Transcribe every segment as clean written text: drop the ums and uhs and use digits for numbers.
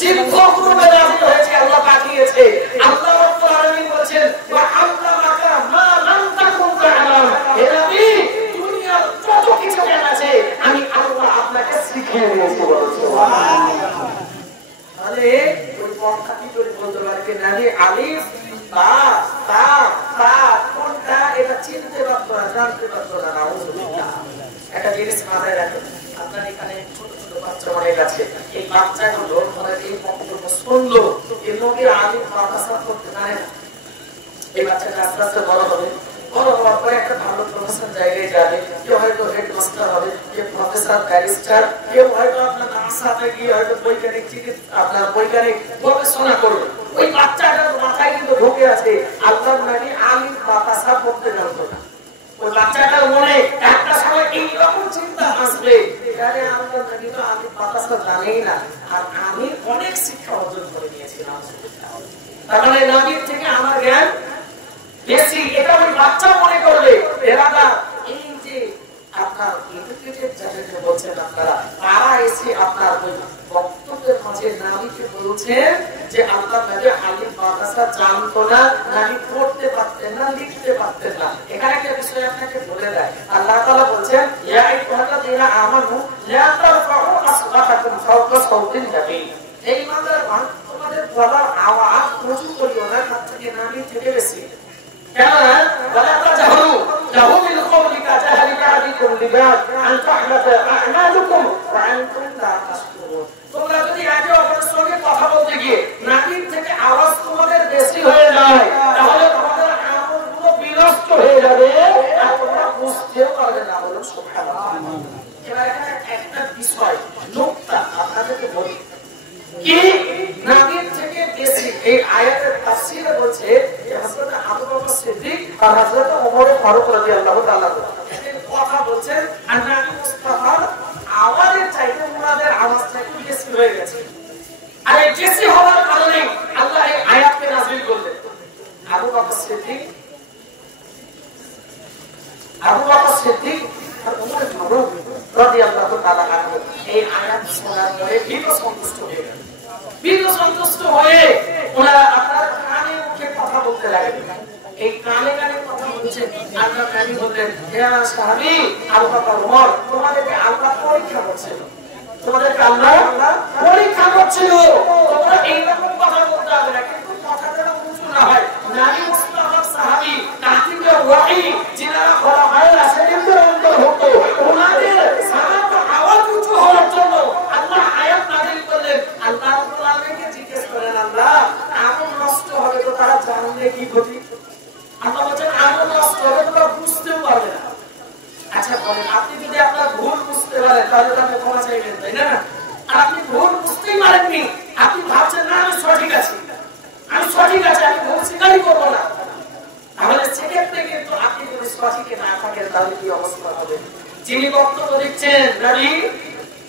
সিদ্ধপূর্বে নাযিল হয়েছে, আল্লাহ পাঠিয়েছে। আল্লাহ রাব্বুল আলামিন বলেন ওয়া আল্লামাকা মা লাম তাকুন তা'লাম। হে নবী, দুনিয়ার যত কিছু জ্ঞান আছে আমি আল্লাহ আপনাকে শিখিয়ে দিয়েছি। সুবহানাল্লাহ। তাহলে ওই পন্থা কি করে বলতে পারে যে নবী আলিফ বা তা তা কোনটা এটা চিনতে পারতো না, জানতে পারতো না। নাউযুবিল্লাহ। একটা জিনিস মাথায় রাখুন, আপনার এখানে ছোট ছোট বাচ্চা অনেক আছে, এই বাচ্চাগুলো ধরে এই বক্তব্য শুনলো, এই নবী আলিফ বা তা সব করতে জানে না। এই বাচ্চাটা আস্তে আস্তে বড় হবে, বড় হওয়ার পরে একটা ভালো প্রফেশন জায়গায় যাবে, কেউ হয়তো হেডমাস্টার হবে, কেউ প্রফেসর, ব্যারিস্টার, কেউ হয়তো আপনার নাসাতে গিয়ে হয়তো বৈজ্ঞানিক আপনার বৈজ্ঞানিক গবেষণা করবে। ওই বাচ্চাটার মাথায় কিন্তু ঢুকে আছে আল্লাহর নবী আলিফ বা তা সব করতে জানতো না। ওই বাচ্চাটার মনে একটা সময় এইরকম চিন্তা আসবে, আরে আল্লাহর নবী তো আলিফ বা তা সব জানেই না, আর আমি অনেক শিক্ষা অর্জন করে নিয়েছিলাম। তার মানে নবীর থেকে আমার জ্ঞান বেশি, এটা ওই বাচ্চা মনে করবে। এরাদা এই যে আপনার এডুকেটেড যাদেরকে বলছেন আপনারা, তারা এসে আপনার ওই বক্তব্যের মাঝে নবীকে বলছেন যে আল্লাহ নবী আলিফ বা তা সব জানতো না, নবী পড়তে পারতেন না, লিখতে পারতেন না। এখানে একটা বিষয় আপনাকে বলে দেয়, আল্লাহ তাআলা বলছেন ইয়া আইয়ুহাল্লাযীনা আমানু লা তারফাউ আসওয়াতাকুম ফাওকা সাওতিন নবী। এই মাদার তোমাদের গলার আওয়াজ উঁচু করিও না তার থেকে নবীর থেকে বেশি। কেন বলা তাজাহরু লাহু মিন কওলিকা জাহরি বা'দিকুম লিবাদ আন তাহবাতা আ'মালুকুম ওয়া আনতুম লা তাশকুরুন। তোমরা যদি একে অপরের সঙ্গে কথা বলতে গিয়ে নবীর থেকে আওয়াজ তোমাদের বেশি হয়ে যায়, তাহলে তোমাদের আমলগুলো বিনষ্ট হয়ে যাবে আর তোমরা বুঝতেও পারবে না। বলুন সুবহানাল্লাহ। এবার এখানে একটা বিষয় নোকতা আপনাদেরকে বলি, কি নবীর থেকে বেশি এই আয়াতের তাফসীরে বলছে যে হযরত আবু বকর সিদ্দিক আর হযরত ওমর ফারুক রাদিয়াল্লাহু তাআলা কথা বলছেন, আর নবী মুস্তাফার আওয়াজের চাইতে ওনাদের আওয়াজটা একটু বেশি হয়ে গেছে। আর এই বেশি হওয়ার কারণে আল্লাহ এই আয়াতকে নাযিল করলেন। আবু বকর সিদ্দিক আর ওমর ফারুক রাদিয়াল্লাহু তাআলা এই আয়াত শোনার পরে ভীত সন্তুষ্ট হয়ে গেলেন। ভীত সন্তুষ্ট হয়ে ওনারা আপনার কানে মুখে কথা বলতে লাগলেন। এই কানে কানে কথা বলছে, আল্লাহ নবী বললেন হে সাহাবী আবু বকর ওমর, তোমাদেরকে আল্লাহ পরীক্ষা করছিল, তোমাদেরকে আল্লাহ পরীক্ষা করছিল, তোমরা এইরকম কথা বলতে হবে না, কিন্তু কথা যেন উঁচু না হয়। নবী মুস্তাফার সাহাবী কাতিবে ওয়াহী যিনারা খোলাফায়ে রাশিদিনদের অন্তর্ভুক্ত, ওনাদের সামান্য আওয়াজ উঁচু হওয়ার জন্য আল্লাহ আয়াত নাযিল করলেন। আল্লাহ রাব্বুল আলামিনকে জিজ্ঞেস করেন, আল্লাহ আমল নষ্ট হবে তো তারা জানলে কি ক্ষতি? আল্লাহ বলেন আমল নষ্ট হবে তো তারা বুঝতেও পারবে না। আচ্ছা বলেন, আপনি যদি আপনার ভুল বুঝতে পারেন তাহলে তাকে ক্ষমা চাইবেন, তাই না? আর আপনি ভুল বুঝতেই পারেননি, আপনি ভাবছেন না আমি সঠিক আছি, আমি সঠিক আছি, আমি ভুল স্বীকারই করবো না, তাহলে সেক্ষেত্রে কিন্তু আপনি যদি সঠিকে না থাকেন তাহলে কি অবস্থা হবে? যিনি বক্তব্য দিচ্ছেন নবী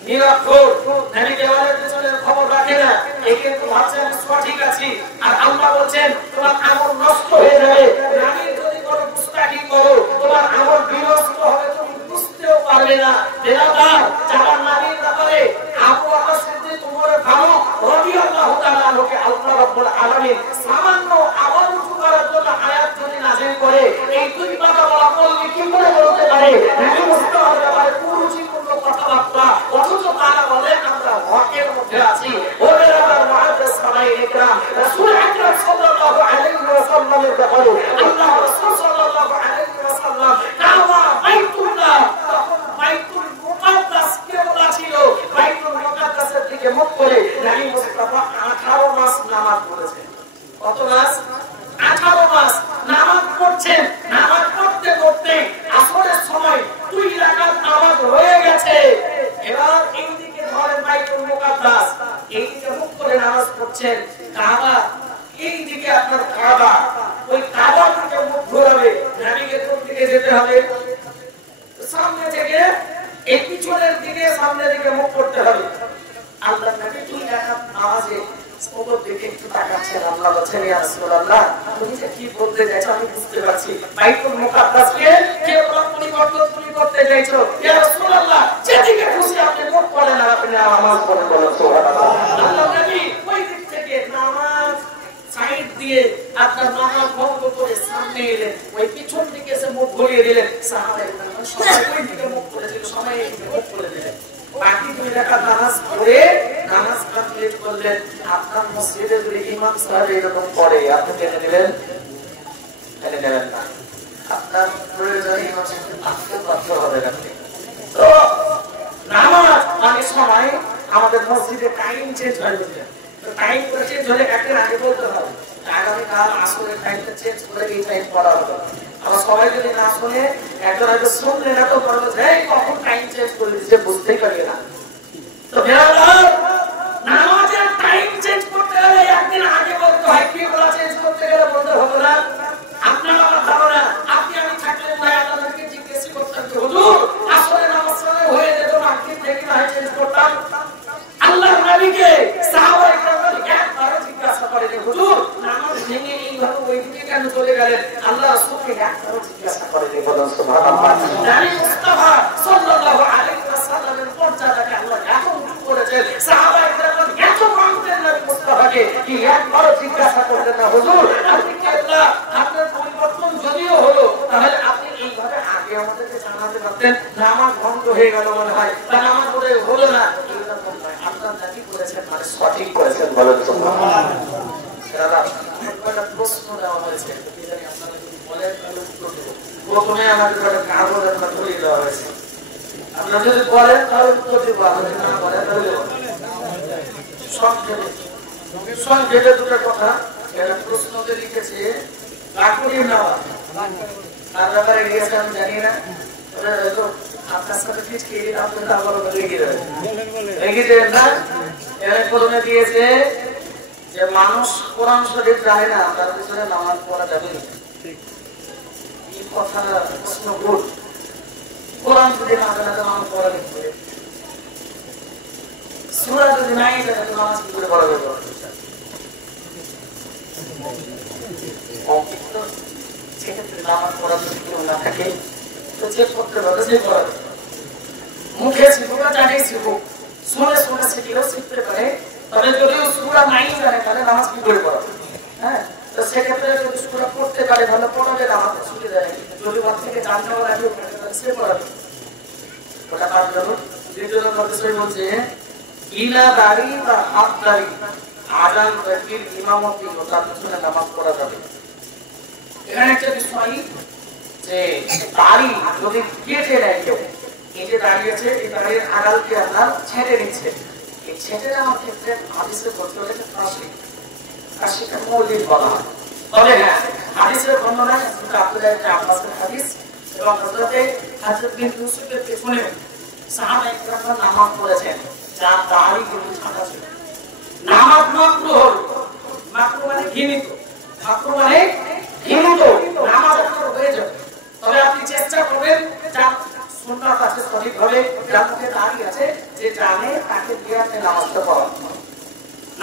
নিরক্ষর, নবী দেওয়ালের পেছনের খবর রাখে না, একে তো ভাবছে আমি সঠিক আছি, আর আল্লাহ বলছেন তোমার আমল নষ্ট হয়ে যাবে। নবী যদি কোনো মুস্তাকি করো তোমার আমল বিনষ্ট হবে, তুমি বুঝতেও পারবে না। বেরাদার যারা নবীর ব্যাপারে আবু বকর সিদ্দিক ওমর ফারুক রাদিয়াল্লাহু তাআলা আনহুকে আল্লাহ রাব্বুল আলামিন সামান্য আওয়াজ উঁচু করার জন্য আয়াত যদি নাযিল করে, এই দুই কথা বলা বললে কি করে বলতে পারে নবী মুস্তাফার ব্যাপারে কুরুচিপূর্ণ কথাবার্তা, অথচ তারা বলে আমরা হকের মধ্যে আছি। ওরে আমার মুআদ্দাস সাহাবায়ে-ইকরাম, রাসূল আকরাম সাল্লাল্লাহু আলাইহি ওয়াসাল্লামের ব্যাপারে আল্লাহ রাসূল সাল্লাল্লাহু আলাইহি ওয়াসাল্লাম কাবা বাইতুল্লাহ তখন বাইতুল মুকাদ্দাস কে বলা ছিল, বাইতুল মুকাদ্দাসের দিকে মুখ করে নবী মুস্তাফা 18 মাস নামাজ পড়েছেন। কত মাস? 18 মাস নামাজ পড়ছেন। নামাজ পড়তে পড়তে আসরের সময় 2 রাকাত নামাজ হয়ে গেছে। এবার এইদিকে ধরেন বাইতুল মুকাদ্দাস, এইদিকে মুখ করে নামাজ পড়ছেন। কাবা এইদিকে আপনার কাবা, ওই কাবা থেকে মুখ ঘোরাবে, নবীকে কোন দিকে যেতে হবে? সামনে থেকে, এই পিছনের দিকে সামনের দিকে মুখ করতে হবে। আল্লাহ নবী 2 রাকাত নামাজে ওপর দিকে একটু তাকাচ্ছেন। আল্লাহ বলেন ইয়া রাসূলুল্লাহ তুমি যে কি বলতে চাইছো আমি বুঝতে পারছি, বাইতুল মুকাদ্দাসকে কে পরিবর্তন করতে চাইছো? ইয়া রাসূলুল্লাহ যেদিকে খুশি আপনি মুখ করেন আর আপনি নামাজ পড়েন, বলেন সুবহানাল্লাহ। আল্লাহ নবী করলেন আপনার মসজিদে যদি ইমাম সাহেব এরকম করে আপনি টেনে নেবেন? টেনে নেবেন না। আপনার প্রয়োজনে ইমাম সাহেব আসতে বাধ্য হবেন আপনি। তো নামাজ অনেক সময় আমাদের মসজিদে টাইম চেঞ্জ হয়ে যাচ্ছে। টাইম চেঞ্জ হলে একদিন আগে বলতে হবে আগামীকাল আসরের টাইমটা চেঞ্জ করে এই টাইম করা হবে। আমরা সবাই যদি না শুনে একজন হয়তো শুনলে না তো বলবো যে কখন টাইম চেঞ্জ করে দিচ্ছে বুঝতেই পারি না। তো নামাজের টাইম চেঞ্জ করতে গেলে একদিন আগে বলতে হয়, কি বলা চেঞ্জ করতে গেলে বলতে হবে না। আপনার আমার ধারণা আপনি আমি থাকলে ভাই আপনাদেরকে জিজ্ঞেস করতাম যে হুজুর আসরে নামাজ হয়ে যেত না আজকে থেকে না চেঞ্জ করতাম। আল্লাহর নবীকে সাহাবায়ে কেরাম একবারও জিজ্ঞাসা করেন হুজুর নামাজ ভেঙে এইভাবে ওইদিকে কেন চলে গেলেন? আল্লাহ রাসূলকে একবারও জিজ্ঞাসা করেন। বলুন সুবহানাল্লাহ। নবী মুস্তাফা সাল্লাল্লাহু আলাইহি ওয়াসাল্লামের পর্যায়টাকে আল্লাহ এত উঁচু করেছেন, সাহাবায়ে কেরাম এত মানতেন নবী মুস্তাফাকে কি একবারও জিজ্ঞাসা করলেন না হুজুর আপনি কি আল্লাহ আপনার পরিবর্তন যদিও হলো তাহলে আপনি এইভাবে আগে আমাদেরকে জানাতে পারতেন নামাজ ভঙ্গ হয়ে গেল মনে হয় বা নামাজ বোধহয় হলো না। এরকম নয়, আপনার দাবি করেছেন মানে সঠিক করেছেন। বলেন সুবহানাল্লাহ। একটা প্রশ্ন দেওয়া হয়েছে, জানি আপনারা যদি বলেন তাহলে উত্তর দেব। প্রথমে আমাদের একটা কাগজ একটা ধরিয়ে দেওয়া হয়েছে, আপনারা যদি বলেন তাহলে উত্তর দেব, আপনারা যদি না বলেন তাহলে সংক্ষেপে দুটো কথা। একটা প্রশ্নতে লিখেছে লাকড়ি নেওয়া, তার ব্যাপারে লিখেছে আমি জানি না, আপনার সাথে ঠিক খেয়ে আপনার আবার রেখে দেবেন রেখে দেবেন না। এখানে প্রথমে দিয়েছে যে মানুষ কোরআন শরীফ জানে না তার পিছনে নামাজ পড়া যাবে না। এই কথা প্রশ্ন ভুল। কোরআন যদি না জানে তো নামাজ পড়া লিখবে, সূরা যদি নাই জানে তো নামাজ কি করে পড়া যাবে? সেক্ষেত্রে নামাজ পড়া যদি কেউ না থাকে তো চেক করতে পারবে, চেক করা যাবে। মুখে শিখুক জানে শিখুক, শুনে শুনে শিখলেও শিখতে পারে। তবে যদি সূরা নাই জানে তাহলে নামাজ কি করে পড়াবে? হ্যাঁ, তো সেক্ষেত্রে যদি সূরা পড়তে পারে তাহলে পড়াবে, নামাজ ছুটে যায়। যদি ওর থেকে জানতে পারে আগে সে পড়াবে, ওটা কাজ করো। দ্বিতীয় নম্বর বিষয় বলছে ইলা দাড়ি বা হাত দাড়ি আজান তাকবীর ইমামতি ও তার পিছনে নামাজ পড়া যাবে। এখানে একটা বিষয় যে দাড়ি যদি কেটে নেয় কেউ, এই যে দাঁড়িয়েছে এই দাঁড়িয়ে আড়ালকে আপনার ছেড়ে নিচ্ছে, এই ছেড়ে নেওয়ার ক্ষেত্রে হাদিসে বলতে হয়েছে ফাঁসি, ফাঁসিকে মৌলিক বলা হয়। তবে হ্যাঁ হাদিসের বর্ণনা আব্দুল্লাহ ইবনে আব্বাসের হাদিস এবং হযরতে হযরত বিন ইউসুফের পেছনে সাহাবায়ে কেরাম নামাজ পড়েছেন যার দাড়ি কিন্তু ছাঁটা ছিল। নামাজ মাকরুহ হল, মাকরুহ মানে ঘৃণিত, মাকরুহ মানে ঘৃণিত, নামাজ আপনার হয়ে যাবে। তবে আপনি চেষ্টা করবেন যা সুন্নাত আছে সঠিকভাবে, যার মধ্যে দাড়ি আছে যে জানে তাকে দিয়ে আপনি নামাজটা পড়ান।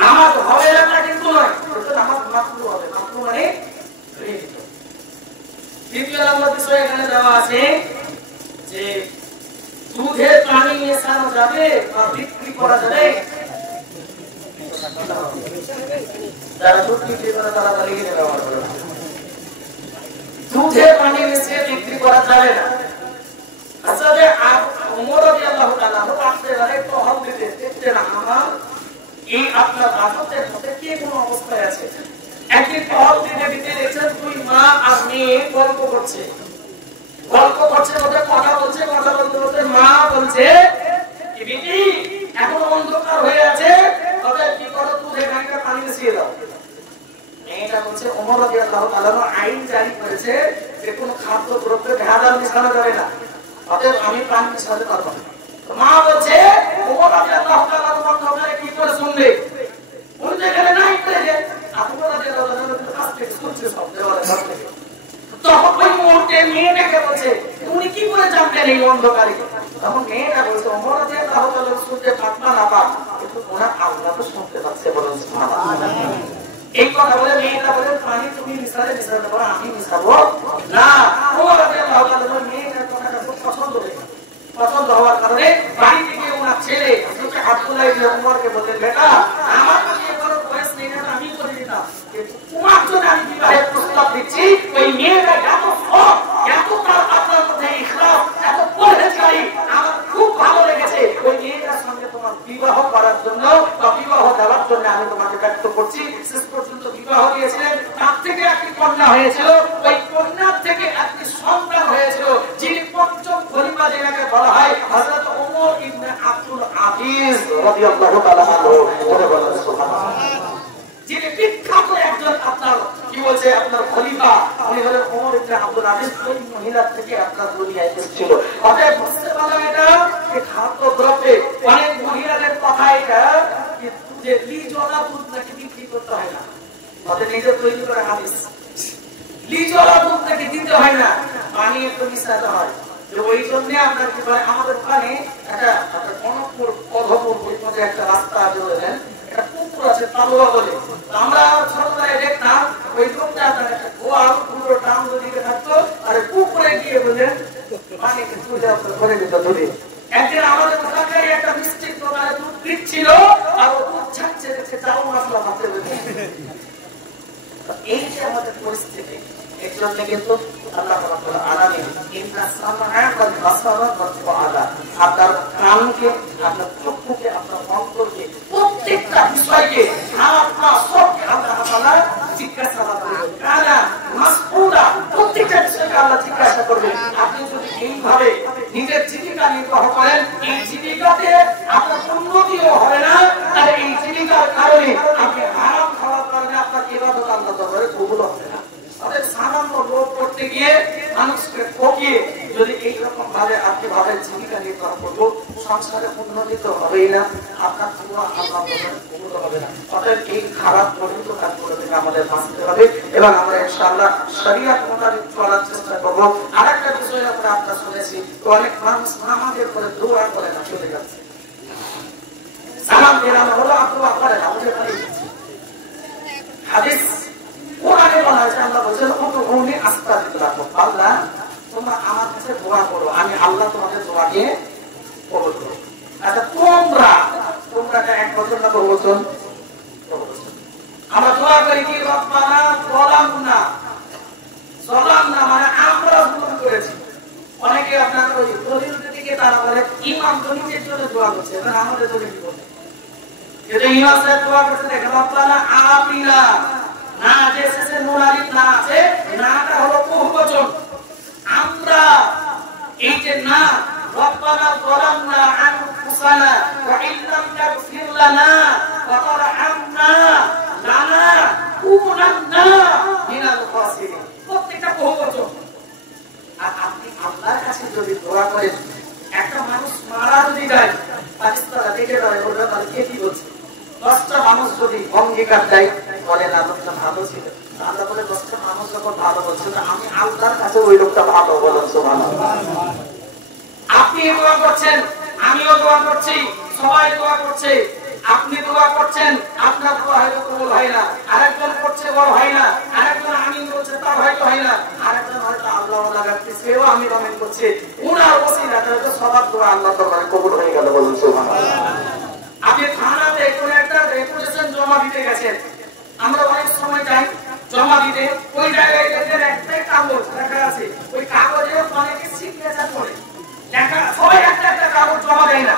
নামাজ হবে না কিন্তু নয়, কিন্তু নামাজ মাকরুহ হবে, মাকরুহ মানে ঘৃণিত। দ্বিতীয় নম্বর বিষয় এখানে দেওয়া আছে যে দুধে পানি মেশানো যাবে বা বিক্রি করা যাবে। যারা দুধ বিক্রি করে তারা লিখে ব্যবহার করে, দুধে পানি মিশিয়ে বিক্রি করা যাবে না। আসলে ওমর রাদিয়াল্লাহু তাআলা আপনারা একটু হল দিতে দেখতে না আমার এই আপনার বাসতের মধ্যে কে কোন অবস্থায় আছে। একদিন হল দিতে দিতে দেখছেন দুই মা আর মেয়ে গল্প করছে, কথা বলছে, কথা বলতে বলতে মা বলছে কি বিটি এখন অন্ধকার হয়ে আছে, তবে কি করো দুধে খানিকটা পানি মিশিয়ে দাও। মেয়েটা বলছে ওমর রাদিয়াল্লাহু তাআলা আইন জারি করেছে যে কোনো খাদ্য দ্রব্যে ভেজাল মেশানো যাবে না, অতএব আমি পানি মিশাতে পারবো না। মা বলছে ওমর রাদিয়াল্লাহু তাআলা অন্ধকারে কি করে শুনবে, উনি যেখানে নাই করে যে ওমর রাদিয়াল্লাহু তাআলা কাছ থেকে শুনছে সব দেওয়ার কাছ থেকে। তখন ওই মুহূর্তে মেয়েটাকে বলছে তুমি কি করে জানতেন এই অন্ধকারে? তখন মেয়েটা বলছে ওমর রাদিয়াল্লাহু তাআলা শুনতে পারবা না পাক, কিন্তু ওনার আল্লাহ তো শুনতে পাচ্ছে। বলুন সুবহানাল্লাহ। এই কথা বলে মেয়েটা বলে পানি তুমি মিশালে মিশাতে পারো, আমি মিশাবো না। ওমর রাদিয়াল্লাহু তাআলা মেয়েটার কথাটা খুব পছন্দ হওয়ার কারণে বাড়ি থেকে ওনার ছেলে আব্দুল্লাহ ইবনে উমরকে বললেন বেটা আমার তো এই বড় বয়স নেই না, আমি করে দিতাম, কিন্তু তোমার জন্য আমি বিবাহের প্রস্তাব দিচ্ছি। ওই মেয়েটা এত তার আপনার মধ্যে ইখলাস, এত পরহেজগারি আমার খুব ভালো লেগেছে। ওই মেয়েটার সঙ্গে তোমার বিবাহ করার জন্য বা বিবাহ দেওয়ার জন্য আমি তোমাকে ব্যক্ত করছি। শেষ পর্যন্ত বিবাহ দিয়েছিলেন, তার থেকে একটি কন্যা হয়েছিল, ওই কন্যার থেকে একটি সন্তান হয়েছিল, যিনি পঞ্চম খলিফা যাকে বলা হয় হযরত ওমর ইবনে আব্দুল আজিজ রাদিয়াল্লাহু তাআলা আনহু। যিনি বিখ্যাত একজন আপনার কি বলছে আপনার খলিফা, উনি হলেন ওমর ইবনে আব্দুল আজিজ। ওই মহিলা থেকে আপনার দুনিয়ায় এসেছিল। অতএব বুঝতে পারলাম এটা যে খাদ্যদ্রব্যে অনেক মহিলাদের কথা এটা যে লিজওয়ালা দুধ নাকি বিক্রি করতে হয় না, তাদের নিজের তৈরি করে হাদিস। লিজওয়ালা দুধ নাকি দিতে হয় না, পানি একটু মিশাতে হয়। ওই জন্য আপনার কি করে আমাদের ওখানে একটা কনকপুর কধপুর ওই মধ্যে একটা রাস্তা আছে, বলেন একটা পুকুর আছে তালুয়া বলে। আমরা ছোটবেলায় দেখতাম ওই লোকটা আপনার একটা গোয়াল পুরো ডাম দিকে থাকতো, আর পুকুরে গিয়ে বলেন পানিকে পূজা করে দিত দুধে। একদিন আমাদের ওখানকার একটা মিষ্টির দোকানে দুধ দিচ্ছিল, আর ও দুধ ছাড়ছে দেখছে চাল মশলা ভাবতে বলছে। এই যে আমাদের পরিস্থিতি, এর জন্য কিন্তু আল্লাহ রাব্বুল আলামিন ইন্না সামআ ওয়াল বাসারা ওয়াল ফুআদা, আপনার কানকে, আপনার চক্ষুকে, আপনার অন্তরকে, প্রত্যেকটা বিষয়কে আপনার সবকে আল্লাহ তাআলা জিজ্ঞাসা করবেন। কানা মাসউলা, প্রত্যেকটা বিষয়কে আল্লাহ জিজ্ঞাসা করবেন। আপনি যদি এইভাবে নিজের জীবিকা নির্বাহ করেন, এই জীবিকাতে আপনার উন্নতিও হবে না, আর এই জীবিকার কারণে আপনি হারাম খাওয়ার কারণে আপনার ইবাদত আল্লাহ দরবারে কবুল হবে না। সামান্য লোভ করতে গিয়ে মানুষকে ঠকিয়ে যদি এইরকম ভাবে আপনি ভাবে জীবিকা নির্বাহ করবো, সংসারে উন্নতি তো হবেই না, আপনার পুরো আল্লাহ কবুল হবে না। অতএব এই খারাপ পরিণত কাজগুলো থেকে আমাদের বাঁচতে হবে এবং আমরা ইনশাআল্লাহ শরীয়ত মোতাবেক চলার চেষ্টা করবো। আরেকটা বিষয় আমরা আপনার শুনেছি, অনেক মানুষ নামাজের পরে দোয়া করে না, চলে যাচ্ছে। সালাম ফেরানো হলো, দোয়া করে না, উঠে পড়ে যাচ্ছে। হাদিস কোরআনে বলা হয়েছে, আল্লাহ বলছেন উদউনি আস্তাজিব লাকুম, আল্লাহ তোমরা আমার কাছে দোয়া করো, আমি আল্লাহ তোমাদের দোয়াকে কবুল করব। আচ্ছা তোমরা এক বছর না বহু বছর আমরা দোয়া করি কি রব্বানা যালামনা মানে আমরা ভুল করেছি। অনেকে আপনার ওই দলিলের দিকে তারা বলে ইমাম দলিলের জন্য দোয়া করছে, এবার আমাদের জন্য কি বলে? এটা ইমাম সাহেব দোয়া করছে, দেখেন রব্বানা আতিনা না, যে শেষে নুন আলিফ না আছে, নাটা হলো বহুবচন। আমরা এই যে না রব্বানা যালামনা আনফুসানা ওয়া ইল্লাম তাগফির লানা ওয়া তারহামনা লানাকুনান্না মিনাল খাসিরিন, প্রত্যেকটা বহুবচন। আর আপনি আল্লাহর কাছে যদি দোয়া করেন, একটা মানুষ মারা যদি যায়, পাকিস্তানে দেখে দাঁড়ায় ওটা তাহলে কে কি বলছে? 10টা মানুষ যদি অঙ্গীকার দেয়, বলে না লোকটা ভালো ছিল, আল্লাহ বলে 10টা মানুষ যখন ভালো বলছে, আমি আল্লাহর কাছে ওই লোকটা ভালো বলেন। সুবহানাল্লাহ। আপনি দোয়া করছেন, আমিও দোয়া করছি, সবাই দোয়া করছে, আপনি দোয়া করছেন, আপনার দোয়া হয়তো কবুল হয় না, আরেকজন করছে বড় হয় না, আরেকজন আমিন বলছে তার হয়তো হয় না, আরেকজন হয়তো আল্লাহ লাগাচ্ছে সেও আমি আমিন করছে, ওনার ওসিলাতে হয়তো সবার দোয়া আল্লাহ দরবারে কবুল হয়ে গেল বলুন সুবহানাল্লাহ। আপনি থানাতে কোন একটা রেপুটেশন জমা দিতে গেছেন, আমরা অনেক সময় যাই জমা দিতে, ওই জায়গায় দেখেন একটাই কাগজ লেখা আছে, ওই কাগজে অনেকে সিগনেচার করে লেখা, সবাই একটা একটা কাগজ জমা দেয় না।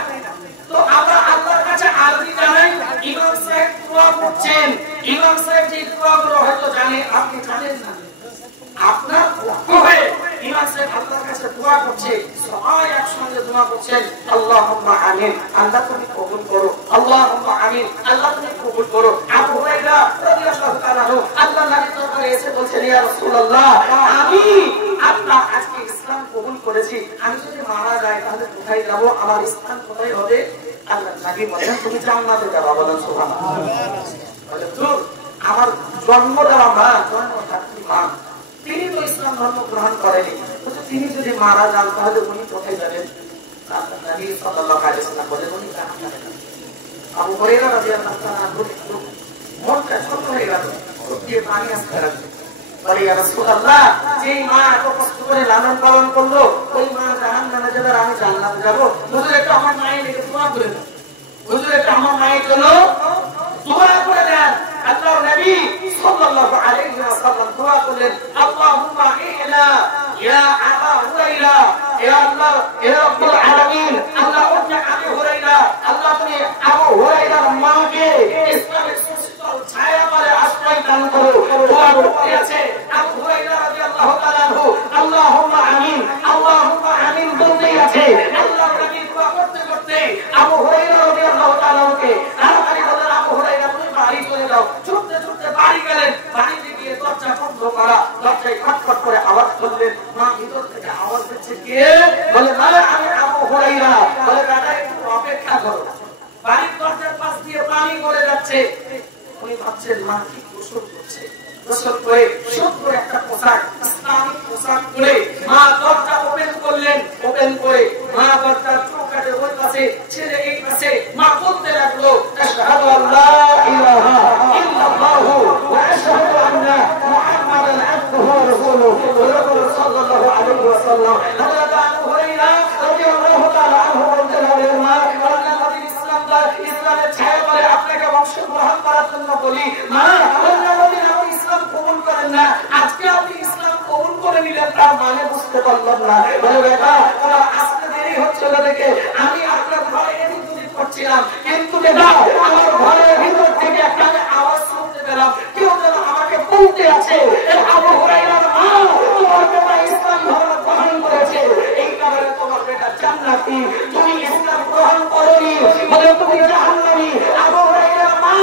তো আমরা আল্লাহর কাছে আরজি জানাই, ইমাম সাহেব দোয়া করছেন, ইমাম সাহেব যে দোয়াগুলো হয়তো জানে, আপনি জানেন না, আপনার পক্ষ হয়ে ইমাম সাহেব আল্লাহর কাছে দোয়া করছে, সবাই একসঙ্গে দোয়া করছেন, আল্লাহুম্মা আমিন, আল্লাহ তুমি কবুল করো, আল্লাহুম্মা আমিন, আল্লাহ তুমি কবুল করো। আবু হুরায়রা রাদিয়াল্লাহু তাআলা আল্লাহর নবীর দরবারে এসে বলছেন, ইয়া রাসূলুল্লাহ, আমি আপনার আজকে ইসলাম কবুল করেছি, আমি যদি মারা যাই তাহলে কোথায় যাব, আমার স্থান কোথায় হবে? আল্লাহর নবী বলেন, তুমি জান্নাতে যাবে। বলেন সুবহানাল্লাহ। বলে দূর, আমার জন্ম দেওয়া মা, জন্মদাত্রী মা, তিনি তো ইসলাম ধর্ম গ্রহণ করেনি, তিনি যদি মারা যান তাহলে উনি কোথায় যাবেন? আল্লাহর নবী সাল্লাল্লাহু আলাইহি ওয়াসাল্লাম বলেন, উনি জান্নাতে যাবেন। আবু হুরায়রা রাদিয়াল্লাহু তাআলা মনটা ছোট হয়ে গেল, দিয়ে পানি আসতে লাগলো, বলে ইয়া রাসূলুল্লাহ, যেই মা এত কষ্ট করে লালন পালন করলো, ওই মা জাহান্নামে যাবে, আমি জান্নাতে যাব, হুজুর একটু আমার মায়ের দিকে দোয়া করে দেন, হুজুর একটু আমার মায়ের জন্য দোয়া করে দেন। আল্লাহর নবী সাল্লাল্লাহু আলাইহি ওয়াসাল্লাম দোয়া করলেন, আল্লাহুম্মা ইলা ইয়া আবা হুরায়রা, ইয়া আল্লাহ, ইয়া রাব্বুল আলামিন, আল্লাহ ওটা আবু হুরায়রা, আল্লাহ তুমি আবু হুরায়রার মাকে ইসলামের দরজায় খটখট করে আওয়াজ করলেন। মা ভিতর থেকে আওয়াজ দিচ্ছে, কে? বলে মা আমি আবু হুরায়রা। বলে দাদা একটু অপেক্ষা করো। বাড়ির দরজার পাশ দিয়ে পানি পড়ে যাচ্ছে। উনি ভাবছেন মা কি গোসল করছে। গোসল করে সুন্দর একটা পোশাক, ইসলামিক পোশাক পরে মা দরজা ওপেন করলেন। ওপেন করে মা দরজার চৌকাঠে ওই পাশে, ছেলে এই পাশে। মা বলতে লাগলো, আশহাদু আল্লা ইলাহা ইল্লাল্লাহু ওয়া আশহাদু আন্না মুহাম্মাদান আবদুহু ওয়া রাসূলুহু সাল্লাল্লাহু আলাইহি ওয়াসাল্লাম। হযরত আবু হুরায়রা রাদিয়াল্লাহু তাআলা আনহু বলতেন, মা আল্লাহ নবীর ইসলামের ছায়া তলে আপনাকে বংশ গ্রহণ করার জন্য বলি। মা আল্লাহ নবীর ইসলাম কবুল করেন না, আজকে আপনি ইসলাম কবুল করে নিলেন, তার মানে বুঝতে পারলাম না। বলে বেটা তোমার আসতে দেরি হচ্ছিল দেখে আমি আপনার ঘরে এদিক ওদিক করছিলাম, কিন্তু বেটা আমার ঘরের ভিতর থেকে একটা আওয়াজ শুনতে পেলাম, কেউ যেন আমাকে বলতে আছে আবু হুরায়রার মা তোমার বেটা ইসলাম ধর্ম গ্রহণ করেছে, এই কারণে তোমার বেটা জান্নাতি, তুমি ইসলাম গ্রহণ করোনি, বলে তুমি জাহান্নামী। আবু হুরায়রার মা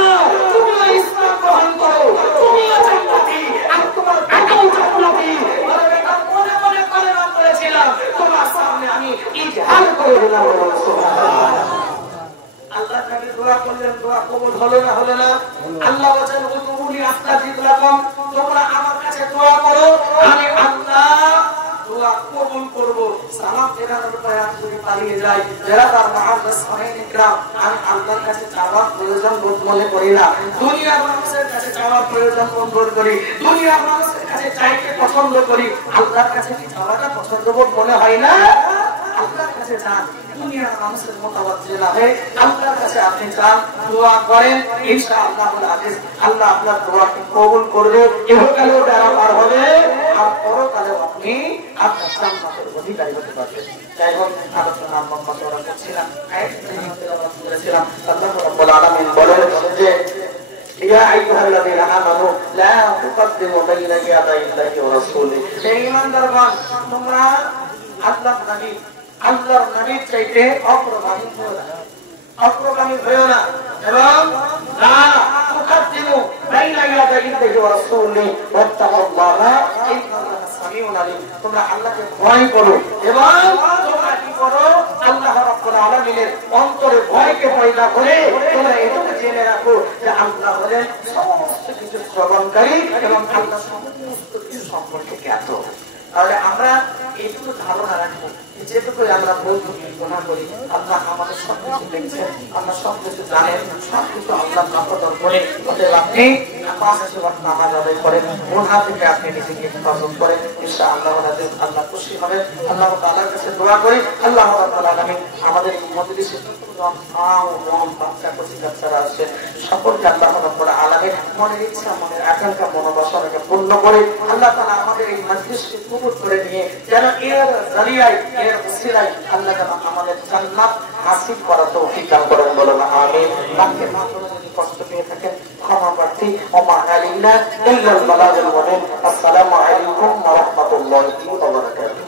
তুমি ইসলাম গ্রহণ করো, তুমিও জান্নাতি আর তোমার বেটাও জান্নাতি। বলে বেটা মনে মনে কলেমা করেছিলাম, তোমার সামনে আমি ইজহার করে দিলাম। আল্লাহ তাকে দোয়া করলেন, দোয়া কবুল হলো না? হলো না। আল্লাহ বলেন উদুনি আস্তাজিব লাকুম, তোমরা আমার কাছে দোয়া করো, আমি আল্লাহ দোয়া কবুল করব। সালাম ফেরানোর বয়ান করে পালিয়ে যায় যারা তার মুআজ্জাজ সামিন ইকরাম। আমি আল্লাহর কাছে চাওয়ার প্রয়োজন বোধ মনে করি না, দুনিয়ার মানুষের কাছে চাওয়ার প্রয়োজন বোধ করি, দুনিয়ার মানুষের কাছে চাইতে পছন্দ করি, আল্লাহর কাছে কি চাওয়াটা পছন্দ বোধ মনে হয় না? আল্লাহর কাছে চান, দুনিয়ার মানুষের মতামত যে না হয়, আল্লাহর কাছে আপনি চান, দোয়া করেন, ইনশাআল্লাহুল আজিজ আল্লাহ আপনার দোয়াকে কবুল করবে। ইহকালেও যারা পার হবে আর পরকালেও আপনি আপনার জান্নাতের অধিকারী হতে পারবেন। যাই হোক, আলোচনা আমরা করছিলাম, করেছিলাম। আল্লাহ রাব্বুল আলামিন বলেন যে ইয়া আইয়ুহাল্লাযীনা আমানু লা তুকদ্দিমু বাইনা ইয়াদাইল্লাহি ওয়া রাসূলিহি। হে ঈমানদারগণ, তোমরা আল্লাহর নবীর চাইতে অগ্রগামী হও না, অগ্রগামী হও না, এবং লা তুকদ্দিমু বাইনা ইয়াদাইল্লাহি ওয়া রাসূলিহি ওয়াত্তাকুল্লাহা ইন্নাল্লাহা সামিউন আলীম। তোমরা আল্লাহকে ভয় করো এবং তোমরা কি করো? আল্লাহ রাব্বুল আলামিনের অন্তরে ভয়কে পয়দা করে তোমরা এটুকু জেনে রাখো যে আল্লাহ হলেন সমস্ত কিছু শ্রবণকারী এবং আল্লাহ সমস্ত কিছু সম্পর্কে জ্ঞাত। তাহলে আমরা এইটুকু ধারণা রাখবো, যেটুকু আমরা বলবো গুনাহ করি, আল্লাহ আমাদের সবকিছু দেখছেন, আল্লাহ সবকিছু জানেন, সবকিছু আল্লাহ নাফরমান করে। অতএব আপনি নামাজ আদায় করেন, গুনাহ থেকে আপনি নিজেকে হেফাজত করেন, ইনশাআল্লাহ আল্লাহ খুশি হবেন। আল্লাহ তাআলার কাছে দোয়া করি আল্লাহ রাব্বুল আলামিন আমাদের এই মজলিসে বাচ্চারা আছে সকলকে আল্লাহ রাব্বুল আলামিন মনের ইচ্ছা, মনের আকাঙ্ক্ষা, মনোবাসনাকে পূর্ণ করে আল্লাহ তাআলা আমাদের এই মজলিসকে কবুল করে নিয়ে যেন এর জারিয়ায়, এর ওসিলায় আল্লাহ তাআলা আমাদের জান্নাত হাসিল করার তৌফিক দান করেন, বলুন আমিন। বাক্যের মাধ্যমে যদি কষ্ট পেয়ে থাকেন ক্ষমা প্রার্থী। ওমা আলাইনা ইল্লাল বালাগুল মুবিন। আসসালামু আলাইকুম ওয়া রাহমাতুল্লাহি ওয়া বারাকাতুহু।